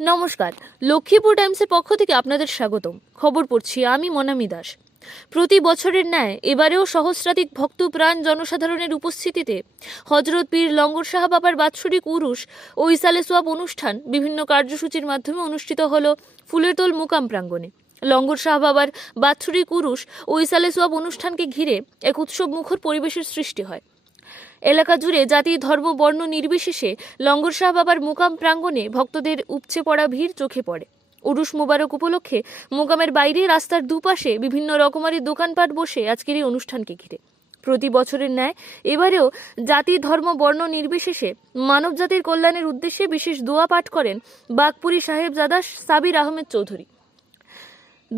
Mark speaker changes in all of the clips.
Speaker 1: নমস্কার, লক্ষ্মীপুর টাইমসের পক্ষ থেকে আপনাদের স্বাগতম। খবর পড়ছি আমি মনামি দাস। প্রতি বছরের ন্যায় এবারেও সহস্রাধিক ভক্তপ্রাণ জনসাধারণের উপস্থিতিতে হজরত পীর লঙ্গর শাহ বাবার বাৎসরিক উরুস ও ইসালে সোয়াব অনুষ্ঠান বিভিন্ন কার্যসূচির মাধ্যমে অনুষ্ঠিত হল ফুলের তোল মুকাম প্রাঙ্গণে। লঙ্গর শাহ বাবার বাৎসরিক উরুস ও ইসালে সোয়াব অনুষ্ঠানকে ঘিরে এক উৎসব মুখর পরিবেশের সৃষ্টি হয়। এলাকা জুড়ে জাতি, ধর্ম, বর্ণ নির্বিশেষে লঙ্গর শাহ বাবার মুকাম প্রাঙ্গণে ভক্তদের উপচে পড়া ভিড় চোখে পড়ে। উরুস মোবারক উপলক্ষে মোকামের বাইরে রাস্তার দুপাশে বিভিন্ন রকমারি দোকানপাট বসে আজকের এই অনুষ্ঠানকে ঘিরে। প্রতি বছরের ন্যায় এবারেও জাতি, ধর্ম, বর্ণ নির্বিশেষে মানব জাতির কল্যাণের উদ্দেশ্যে বিশেষ দোয়া পাঠ করেন বাগপুরি সাহেবজাদা সাবির আহমেদ চৌধুরী।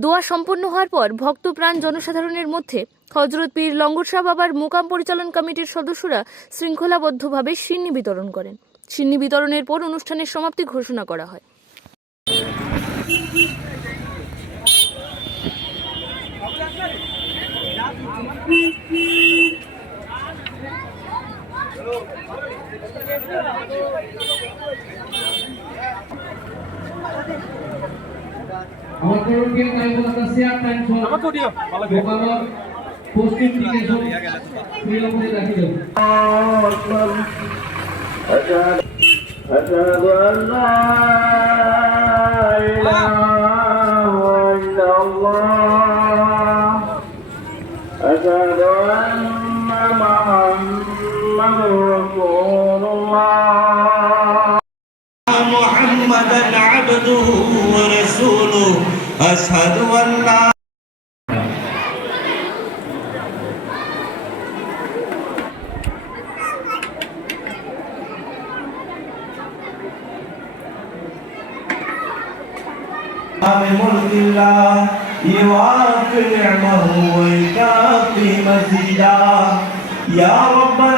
Speaker 1: দোয়া সম্পন্ন হওয়ার পর ভক্তপ্রাণ জনসাধারণের মধ্যে হজরত পীর লঙ্গর শাহ বাবার মোকাম পরিচালন কমিটির সদস্যরা শৃঙ্খলাবদ্ধভাবে সিন্নি বিতরণ করেন। সিন্নি বিতরণের পর অনুষ্ঠানের সমাপ্তি ঘোষণা করা হয়।
Speaker 2: আমার তরুণকে তাই বলতে শেয়ার টাইম সব
Speaker 3: আমাকে দিও ভালো করে
Speaker 2: দোকানের পশ্চিম দিকে সব বিলম্বে রাখি দেব
Speaker 4: أشهد أشهد أن لا إله إلا الله أشهد أن محمدا رسول الله
Speaker 5: محمدا عبده ورسوله أشهد أن لا بملك الله يوافي نعمه ويكافي مزيدا يا رب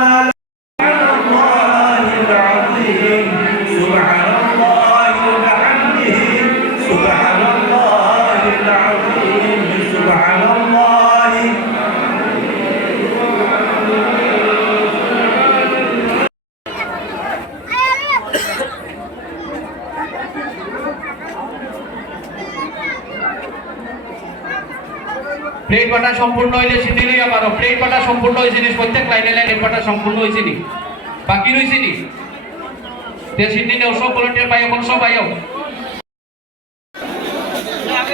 Speaker 6: প্লেট বাটা সম্পূর্ণ হইলে লইয়া পারো। প্লেট বাটা সম্পূর্ণ হয়েছে নি প্রত্যেক লাইনে লাইনে বাটা সম্পূর্ণ হয়েছে নি। বাকি রয়েছে নি। তে সিদ্ধি নেও সব ভলেন্টিয়ার পাইও কোন সব পাইও